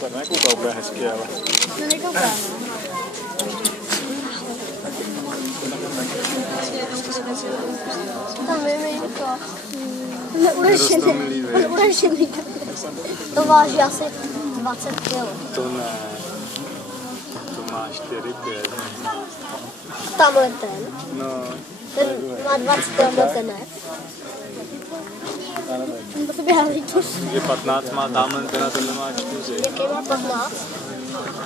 Tak nekouká úplně hezky, ale... No nekouká, no. Tam miminko. Neurešený. To váží asi 20 kg. To ne. To má 4-5. Tamhle ten. No. Ten má 20 kg, ten ne. To by já říct. Je 15 má tamhle ten a ten má 4. Jaký má 15?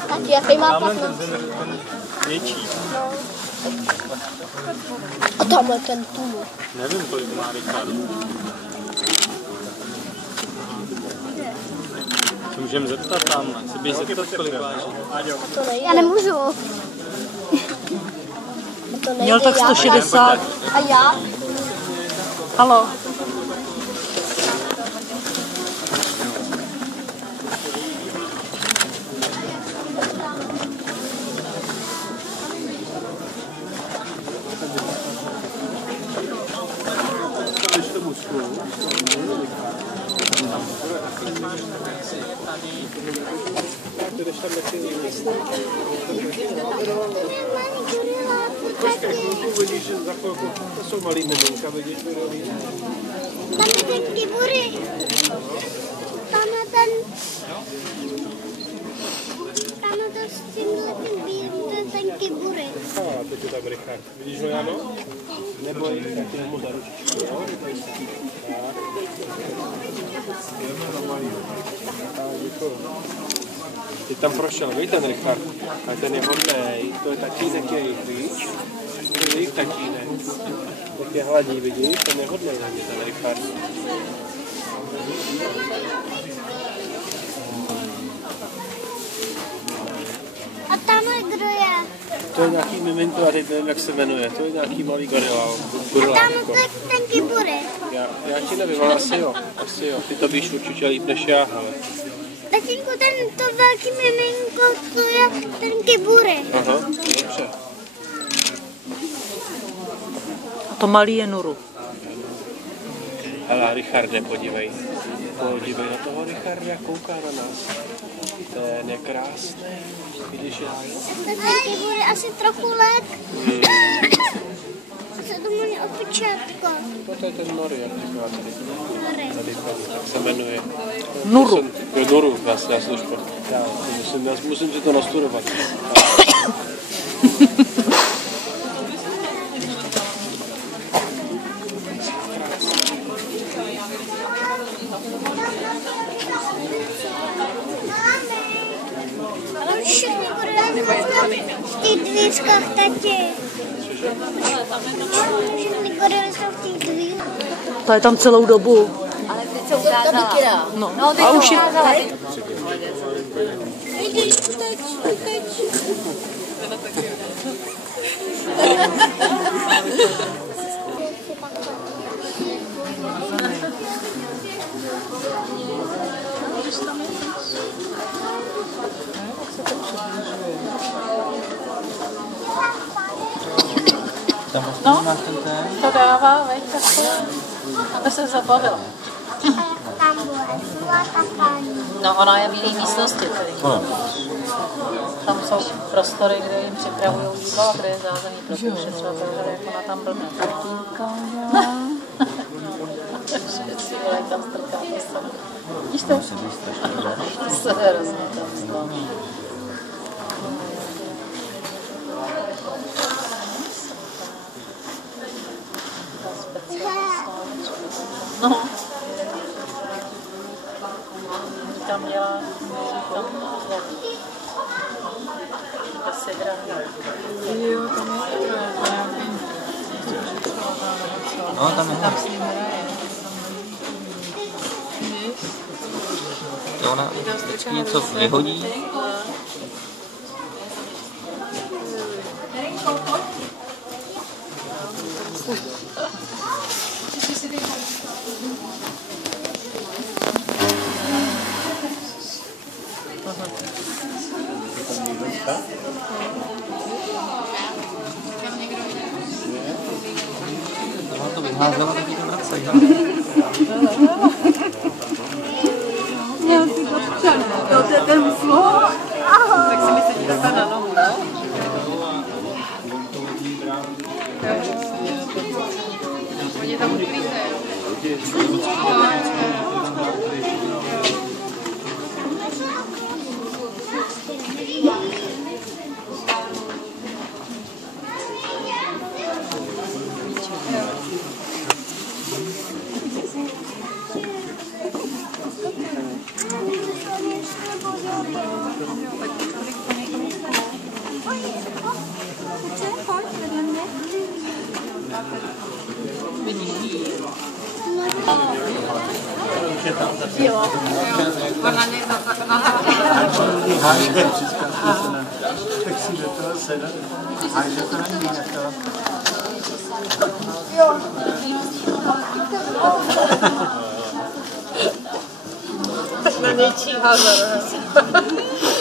Tak jaký má 15? Ten větší. No. A tamhle ten tu. Nevím, kolik má Richard. Se můžeme zeptat tamhle. Se běž zeptat, kolik váží. To nejde. Já nemůžu. Měl tak 160. A já? Halo. Vidíš, že za chvilku, to jsou malý miminka, vidíš, Tam je ten kibury. Tam je to s tímhletým bílým, to je ten kibury. A teď je tam Richard. Vidíš ho, Jano? Neboj, tak ti mu za ručičku, jo? Tak, děkuju. Teď tam prošel, víš ten Richard? A ten je hodnej, to je tatínek jejich, víš? To je jejich tatínek. Tak je hladí, vidíš? Ten je hodnej na mě, ten Richard. A tamhle kdo je? To je nějaký miminko, a teď nevím, jak se jmenuje. To je nějaký malý A tamhle ten kibury. Já ti nevím, ale asi jo. Ty to víš určitě líp než já, ale... Tatínku, to velký miminko, to je ten kibury. Aha, dobře. A to malý je Nuru. Hele, Richarde, podívej. Podívej na toho Richarda, jak kouká na nás. Ten je krásný. Vidíš, já jo? Ten kibury asi trochu let. Se to může opičátko. To je ten Nori, jak říká tady. Tady tak se jmenuje. Nuru. Jo, Nuru, já službu. Já musím si to nastudovat. Všechny gorily v těch dvířkách, tati. Všechny gorily jsou v těch dvířkách. To je tam celou dobu. Ale teď se ukázala. No, a už je... Vidíš, teď. No, to dává, veď, takhle, aby se zabavila. Tam bude takání. No, ona je v jiné místnosti, tedy. Tam jsou prostory, kde jim připravují jídlo a kde je zázemí pro ty ošetřovatele, jak ona tam blbne. Všetci vole, tam strká to samo. Vidíš to? To se hrozně tam stalo. No. Tam dělá, tam se hraje. Jo, tam je no, tam je tam s ním hraje. To ona vždycky něco vyhodí. Tohle to vyházelo, tak jí to vracej. Jo, ty Tak si mi sedí takhle na nohu, no? Oni tam uklízejí. Tak si do toho sedat. A že to není na to. Na něj číhá za rohem.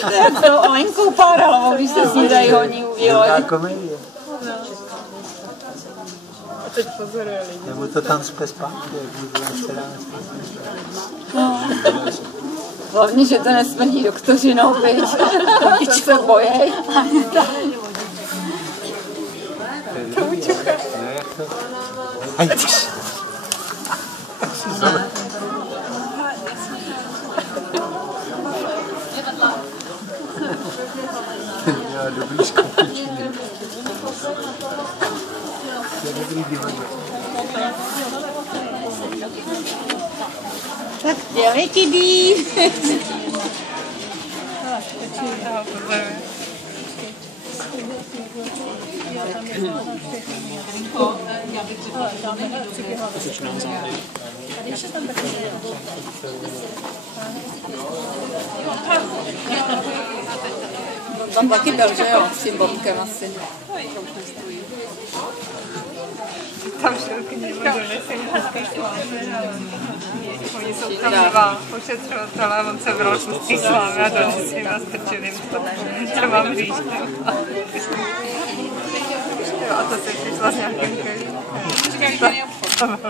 To je to Alenkou Páralovou, když se snídají hodně udělají. Jaká komedie. A teď pozoruje lidi. Nebo to tam spě zpátky, jak my to tam se dáme zpátky. Hlavně, že to nesmrdí doktořinou, viď? To se bojej. To učucha. Ne, jak to... Hej, tyš. Tak si zole. Ten dělá dobrý škopičky. To je dobrý divadlo. Tak dělej kybí. Tam taky byl, že jo, s tím bobkem asi. Tam šel k němu donesem hustý slámy. Oni jsou tam dva ošetřovatelé, on se bral hustý slámy a donesem a strčili jim to. Co mám říct? A to se přišla s nějakým kejlím. Říkají, že neobchod.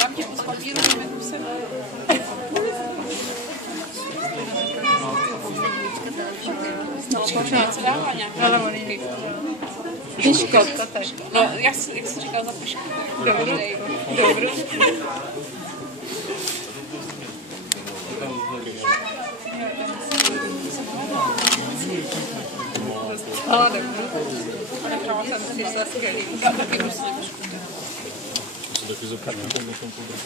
Tam tě poschodí, že mi tu sebe. Co dává nějaké? Ale on jiný. Piškot. No, jak jsi říkal za piškot? Dobrý. Dobrý. Ale dobrý. Nechala jsem si za skvělý. Já taky musím piškot. To taky zopakuju, nechám pobrat.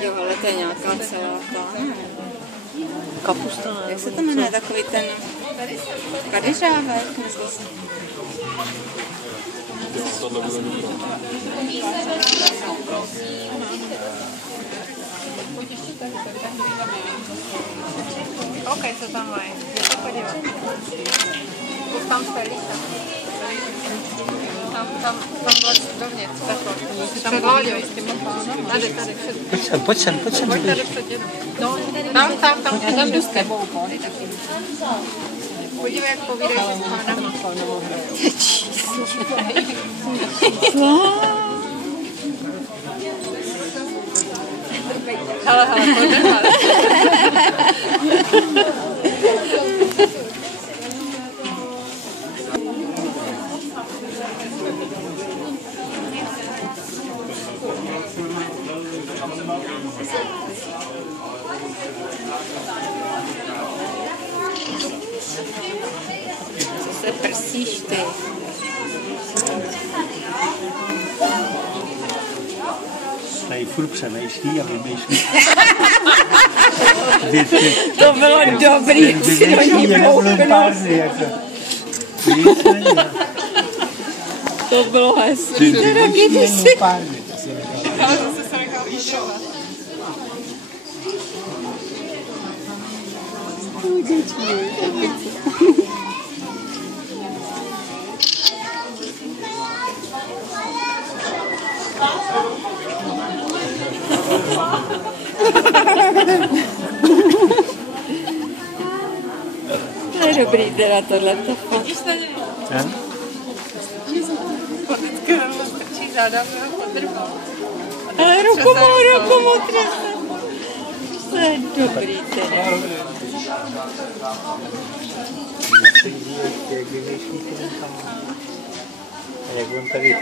Jo, ale to je nějaká celá ta... Kapusta, Jak se to jmenuje, takový ten... Kadeřávek? Tohle bude dobré. OK, co tam mají? Jdu se podívat. Tam starý. Tam dovnitř, takhle. Tam vláděj s těma pánama. Tady. Pojď sem. Pojď tady před těmi. Tam jdu s tebou. Podívej, jak povídají se s pánama. Hele, pojďme. Co se prsíš ty? Tady furt přemýšlí a vymýšlí. To bylo dobrý, si do ní pouknout. To bylo hezký. Ty si... Ale zase se nechal udělat. To je dobrý teda tohleto. vždycky rovno strčí záda, mě ho podrvá. Ale ruku mu třese. To je dobrý teda. Jak vymýšlí ten tam. A jak on tady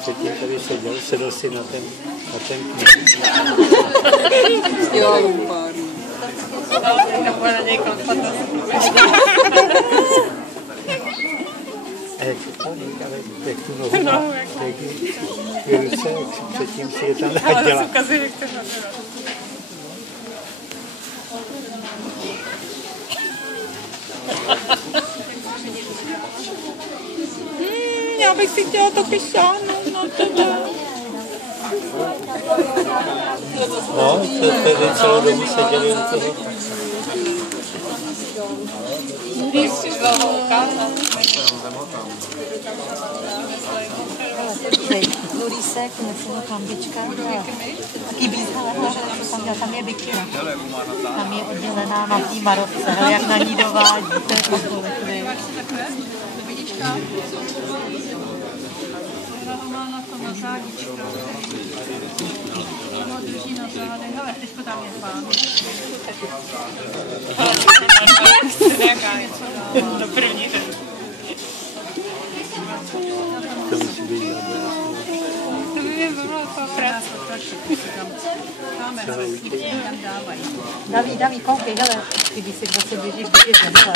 předtím tady sedl si na ten knih. Jo, pár. To bude na něj klepat. A jak to ale jak tu nohu má, jak ty ruce, jak předtím si je tam nadělá. Ale ukazuje, jak to nadělá. Já bych si chtěla to kysánout na tebe. No, tady celou dobu seděli u toho. Když dlouho ukázat. Nurísek, neseme kambička. Taký býzhle, co tam dělá, tam je bikina. Tam je oddělená na té marotce, ale jak na ní dovádí, to je takové. Má na to na zádičku. Ono drží na zádech, ale teďko tam je pán. Jaká něco dává. To první den. To musí být dobré. To by mě bylo to práce. Dáme, tam dávají. Daví, koukej, hele, kdyby si zase běžíš, běžíš nebyle.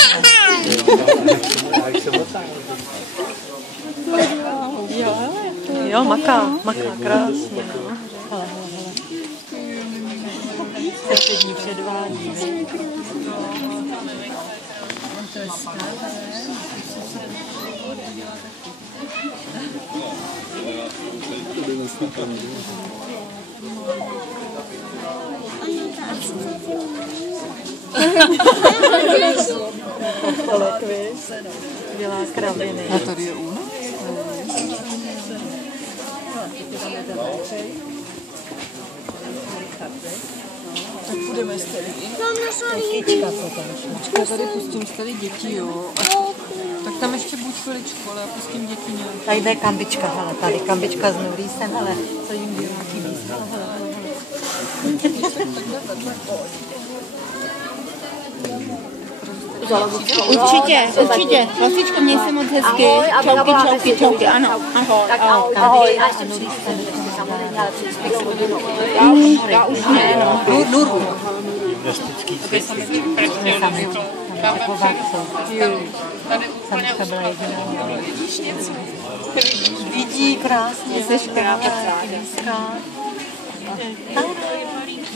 Jak se motá. Jo, maká krásně, no. Hele. Se před ní předvádí, ne? To je Dělá kraviny. A tady je u nás? Tak půjdeme s tady. Kyčka, co tam šlo. Já tady pustím z tady děti, jo. Tak tam ještě buď chviličku, ale já pustím děti nějak. Tady je kambička, hele, tady kambička s Nurísem, hele, co jim dělá chybíska, hele. Určitě. Lasičko, měj se moc hezky. Čauky, ano. Ahoj. Já už ne, no. Nuru. Gymnastický cvik. Jsem byla jediná. Vidí krásně, jsi krásná.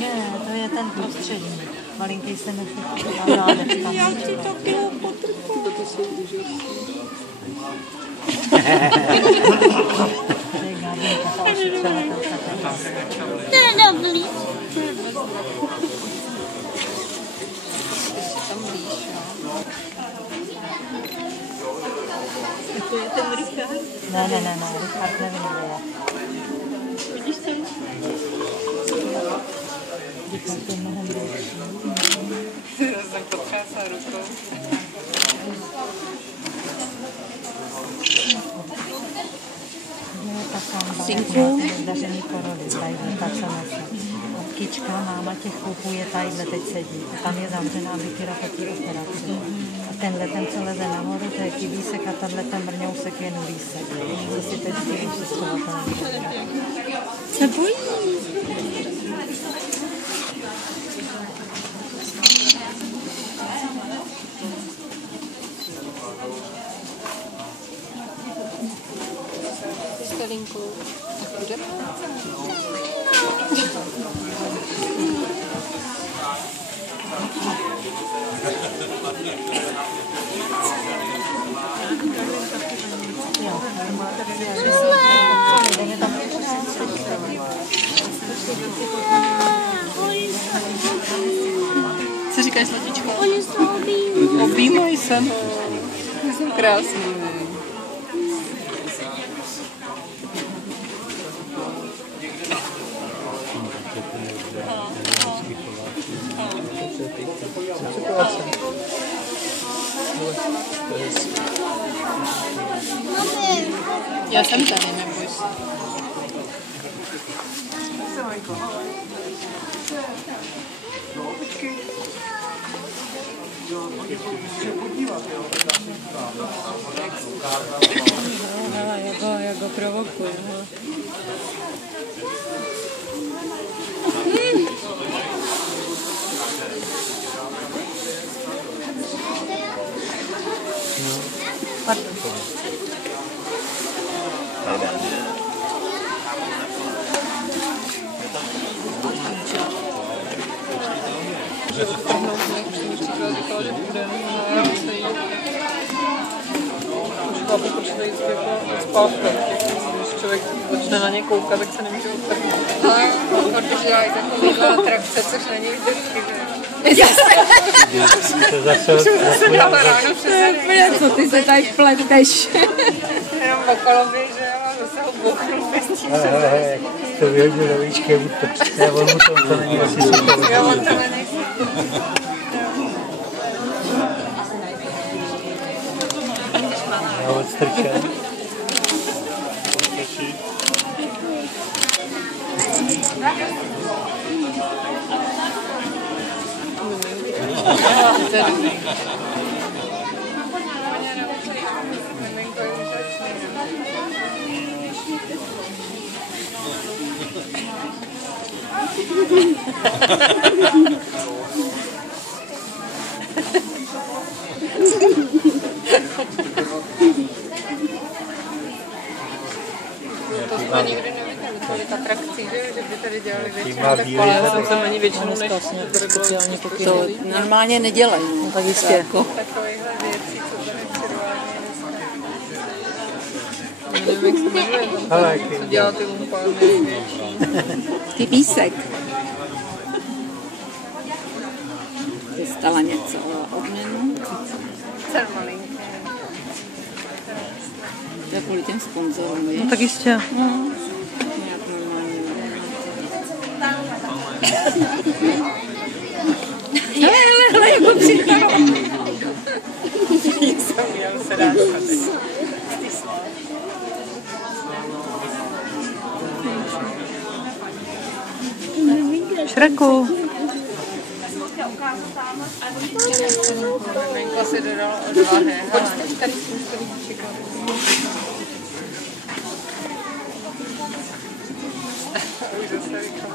Ne, to je ten prostřední. Malinký se nechce na zádech tam. Já ti taky potrpám. To jsou úžasné. To je dobrý. Ne, Richard nevyjde. Vidíš to? Richard je mnohem delší. jsem potřásla rukou. Synku. Zdařený korody, tadyhle ta co nese. Kyčka, máma těch chlupů je tadyhle teď sedí. A tam je zavřená Bikira po té operaci. A tenhle ten, co leze nahoru, to je kybísek a tenhle ten brňousek je Nurísek. Co si teď chtějí přistovat. Se bojí. Stelinku. Tak půjdeme? Co říkáš, Ladičko? Oni se objímají. Objímaj se, no. Jsou krásný. Mami, Já jsem tady, neboj se. Jak ho provokuje. Když člověk začne na ně koukat, tak se nemůže odtrhnout. No, protože já i takovýhle atrakce, což není vždycky, že? Zase dala ráno přes Co ty se tady pleteš? jenom okolo že jo, a zase ho bouchnu bez tím. To vyhodil do výčky, ne, on mu to není asi super. Jo, on to není. A odstrčil. To jsme nikdy neviděli, tolik atrakcí, že by tady dělali většinu, tak já jsem ani většinu než speciální pokyny. To normálně nedělají. No, tak jistě. Jako. takovýchhle věcí, co tady přirování dneska. Nevím, jak se jmenuje, co dělá ty lumpárny větší. Ty písek. Dostala něco odměnu. Cel malinký. To je kvůli těm sponzorům, víš? No tak jistě. Nějak normálně. Hele, jako přichalo. Jsem měl se dát Šreku. Miminko si dodalo odvahy. Pojď tady čekat. Už zase říkám.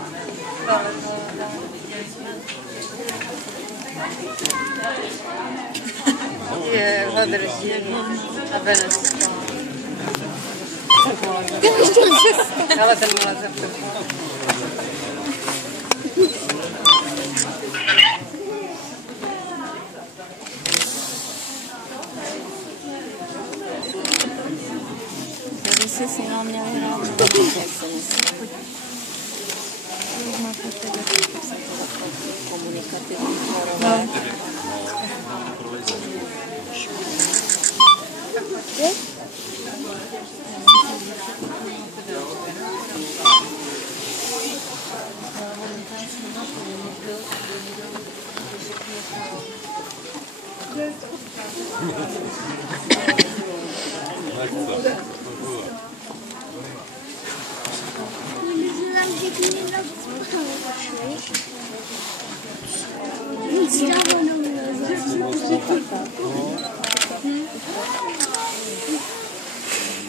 Je, zadrží. A Venec. Ale ten malec je před. Tady se s ním měli hrát, jak se myslí. Komunikativní chorové.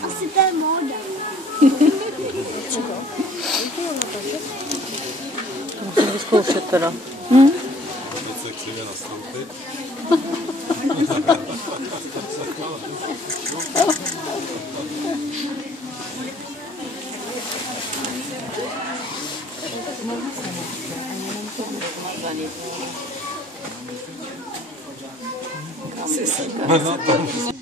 Asi to je móda. To musím vyzkoušet teda. Něco křivě nastoupit. Kam